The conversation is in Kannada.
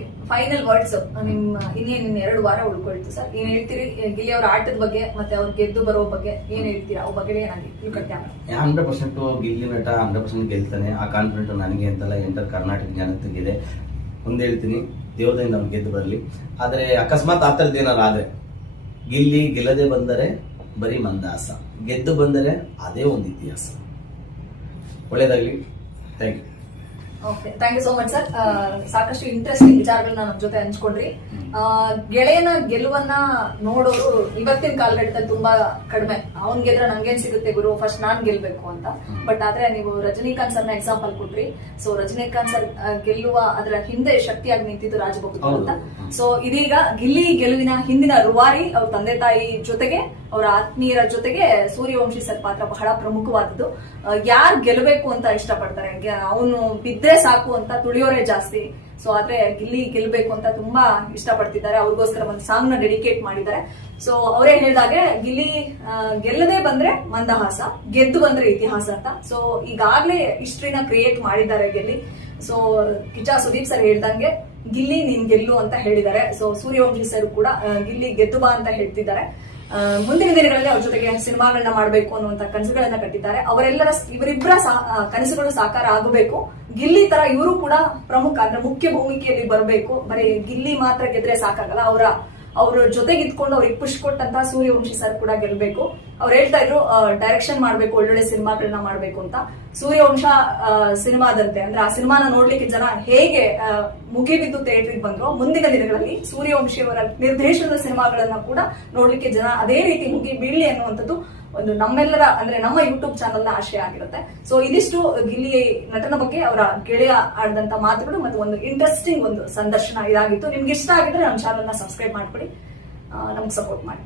ಓಕೆ, ಫೈನಲ್ ವರ್ಡ್ಸ್ ನಿಮ್ಮ ಇನ್ನೇನು 2 ವಾರ ಉಳ್ಕೊಳ್ತು ಸರ್. ಏನ್ ಹೇಳ್ತೀರಿ ಗಿಲ್ಲಿ ಅವರ ಆಟದ ಬಗ್ಗೆ, ಮತ್ತೆ ಅವ್ರು ಗೆದ್ದು ಬರೋ ಬಗ್ಗೆ ಏನ್ ಹೇಳ್ತೀರಾ? ಅವ್ರ ಬಗ್ಗೆ ಏನಾಗಿ 100% ಗಿಲ್ಲಿ ನಟ 100% ಗೆಲ್ತಾನೆ. ಆ ಕಾನ್ಫಿಡೆಂಟ್ ನನಗೆ ಅಂತಲ್ಲ, ಎಂಟರ್ ಕರ್ನಾಟಕ ಜನತೆಗಿದೆ. ಒಂದ್ ಹೇಳ್ತೀನಿ, ದೇವದಿಂದ ಅವ್ನು ಗೆದ್ದು ಬರಲಿ. ಆದ್ರೆ ಅಕಸ್ಮಾತ್ ಆ ಥರದ್ದು ಏನಾರು ಆದ್ರೆ, ಗಿಲ್ಲಿ ಗೆಲ್ಲದೆ ಬಂದರೆ ಬರೀ ಮಂದಾಸ, ಗೆದ್ದು ಬಂದರೆ ಅದೇ ಒಂದು ಇತಿಹಾಸ. ಒಳ್ಳೇದಾಗ್ಲಿ. Thank you. Okay, thank you so much sir. ಸಾಕಷ್ಟು ಇಂಟ್ರೆಸ್ಟಿಂಗ್ ವಿಚಾರಗಳನ್ನ ನಮ್ಮ ಜೊತೆ ಹಂಚ್ಕೊಂಡ್ರಿ. ಗೆಳೆಯನ ಗೆಲುವನ್ನ ನೋಡೋರು ಇವತ್ತಿನ ಕಾಲಘಟ್ಟದಲ್ಲಿ ತುಂಬಾ ಕಡಿಮೆ. ಅವ್ನ್ ಗೆದ್ರೆ ನಂಗೇನ್ ಸಿಗುತ್ತೆ ಗುರು, ಫಸ್ಟ್ ನಾನ್ ಗೆಲ್ಬೇಕು ಅಂತ. ಬಟ್ ಆದ್ರೆ ನೀವು ರಜನಿಕಾಂತ್ ಸರ್ನ ಎಕ್ಸಾಂಪಲ್ ಕೊಟ್ರಿ. ಸೊ ರಜನಿಕಾಂತ್ ಸರ್ ಗೆಲ್ಲುವ ಅದರ ಹಿಂದೆ ಶಕ್ತಿಯಾಗಿ ನಿಂತಿದ್ದು ರಾಜಬಹುತು ಅಂತ. ಸೊ ಇದೀಗ ಗಿಲ್ಲಿ ಗೆಲುವಿನ ಹಿಂದಿನ ರೂವಾರಿ ಅವ್ರ ತಂದೆ ತಾಯಿ ಜೊತೆಗೆ ಅವರ ಆತ್ಮೀಯರ ಜೊತೆಗೆ ಸೂರ್ಯವಂಶಿ ಸರ್ ಪಾತ್ರ ಬಹಳ ಪ್ರಮುಖವಾದದ್ದು. ಯಾರು ಗೆಲ್ಲಬೇಕು ಅಂತ ಇಷ್ಟಪಡ್ತಾರೆ, ಅವನು ಬಿದ್ರೆ ಸಾಕು ಅಂತ ತುಳಿಯೋರೇ ಜಾಸ್ತಿ. ಸೊ ಆದ್ರೆ ಗಿಲ್ಲಿ ಗೆಲ್ಬೇಕು ಅಂತ ತುಂಬಾ ಇಷ್ಟಪಡ್ತಿದ್ದಾರೆ. ಅವ್ರಿಗೋಸ್ಕರ ಒಂದು ಸಾಂಗ್ ನ ಡೆಡಿಕೇಟ್ ಮಾಡಿದ್ದಾರೆ. ಸೊ ಅವರೇ ಹೇಳಿದಾಗೆ ಗಿಲ್ಲಿ ಗೆಲ್ಲದೆ ಬಂದ್ರೆ ಮಂದಹಾಸ, ಗೆದ್ದು ಬಂದ್ರೆ ಇತಿಹಾಸ ಅಂತ. ಸೊ ಈಗಾಗ್ಲೇ ಹಿಸ್ಟ್ರಿನ ಕ್ರಿಯೇಟ್ ಮಾಡಿದ್ದಾರೆ ಗಿಲ್ಲಿ. ಸೊ ಕಿಚ್ಚ ಸುದೀಪ್ ಸರ್ ಹೇಳ್ದಂಗೆ ಗಿಲ್ಲಿ ನೀನ್ ಗೆಲ್ಲು ಅಂತ ಹೇಳಿದ್ದಾರೆ. ಸೊ ಸೂರ್ಯವಂಶಿ ಸರ್ ಕೂಡ ಗಿಲ್ಲಿ ಗೆದ್ದು ಬಾ ಅಂತ ಹೇಳ್ತಿದ್ದಾರೆ. ಮುಂದಿನ ದಿನಗಳಲ್ಲಿ ಅವ್ರ ಜೊತೆಗೆ ಸಿನಿಮಾಗಳನ್ನ ಮಾಡಬೇಕು ಅನ್ನುವಂತ ಕನಸುಗಳನ್ನ ಕಟ್ಟಿದ್ದಾರೆ. ಇವರಿಬ್ಬರ ಕನಸುಗಳು ಸಾಕಾರ ಆಗಬೇಕು. ಗಿಲ್ಲಿ ತರ ಇವರು ಕೂಡ ಪ್ರಮುಖ ಅಂದ್ರೆ ಮುಖ್ಯ ಭೂಮಿಕೆಯಲ್ಲಿ ಬರಬೇಕು. ಬರೀ ಗಿಲ್ಲಿ ಮಾತ್ರ ಗೆದ್ರೆ ಸಾಕಾಗಲ್ಲ, ಅವ್ರ ಜೊತೆಗೆ ಇದ್ಕೊಂಡು ಅವ್ರಿಗೆ ಪುಷ್ ಕೊಟ್ಟಂತ ಸೂರ್ಯವಂಶಿ ಸರ್ ಕೂಡ ಗೆಲ್ಬೇಕು. ಅವ್ರು ಹೇಳ್ತಾ ಇದ್ರು ಡೈರೆಕ್ಷನ್ ಮಾಡ್ಬೇಕು, ಒಳ್ಳೊಳ್ಳೆ ಸಿನಿಮಾಗಳನ್ನ ಮಾಡ್ಬೇಕು ಅಂತ. ಸೂರ್ಯವಂಶ ಸಿನಿಮಾದಂತೆ ಅಂದ್ರೆ ಆ ಸಿನಿಮಾನ ನೋಡ್ಲಿಕ್ಕೆ ಜನ ಹೇಗೆ ಮುಗಿಬಿದ್ದು ಥಿಯೇಟರ್ಗೆ ಬಂದ್ರು, ಮುಂದಿನ ದಿನಗಳಲ್ಲಿ ಸೂರ್ಯವಂಶಿಯವರ ನಿರ್ದೇಶನದ ಸಿನಿಮಾಗಳನ್ನ ಕೂಡ ನೋಡ್ಲಿಕ್ಕೆ ಜನ ಅದೇ ರೀತಿ ಮುಗಿ ಬೀಳಲಿ ಅನ್ನುವಂಥದ್ದು ಒಂದು ನಮ್ಮೆಲ್ಲರ ಅಂದ್ರೆ ನಮ್ಮ ಯೂಟ್ಯೂಬ್ ಚಾನಲ್ ನ ಆಶಯ ಆಗಿರುತ್ತೆ. ಸೊ ಇದಿಷ್ಟು ಗಿಲ್ಲಿ ನಟನ ಬಗ್ಗೆ ಅವರ ಗೆಳೆಯ ಆಡಿದಂತ ಮಾತುಗಳು ಮತ್ತು ಒಂದು ಇಂಟ್ರೆಸ್ಟಿಂಗ್ ಒಂದು ಸಂದರ್ಶನ ಇದಾಗಿತ್ತು. ನಿಮ್ಗೆ ಇಷ್ಟ ಆಗಿದ್ರೆ ನಮ್ಮ ಚಾನಲ್ ನ ಸಬ್ಸ್ಕ್ರೈಬ್ ಮಾಡ್ಕೊಳ್ಳಿ, ನಮ್ಗೆ ಸಪೋರ್ಟ್ ಮಾಡಿ.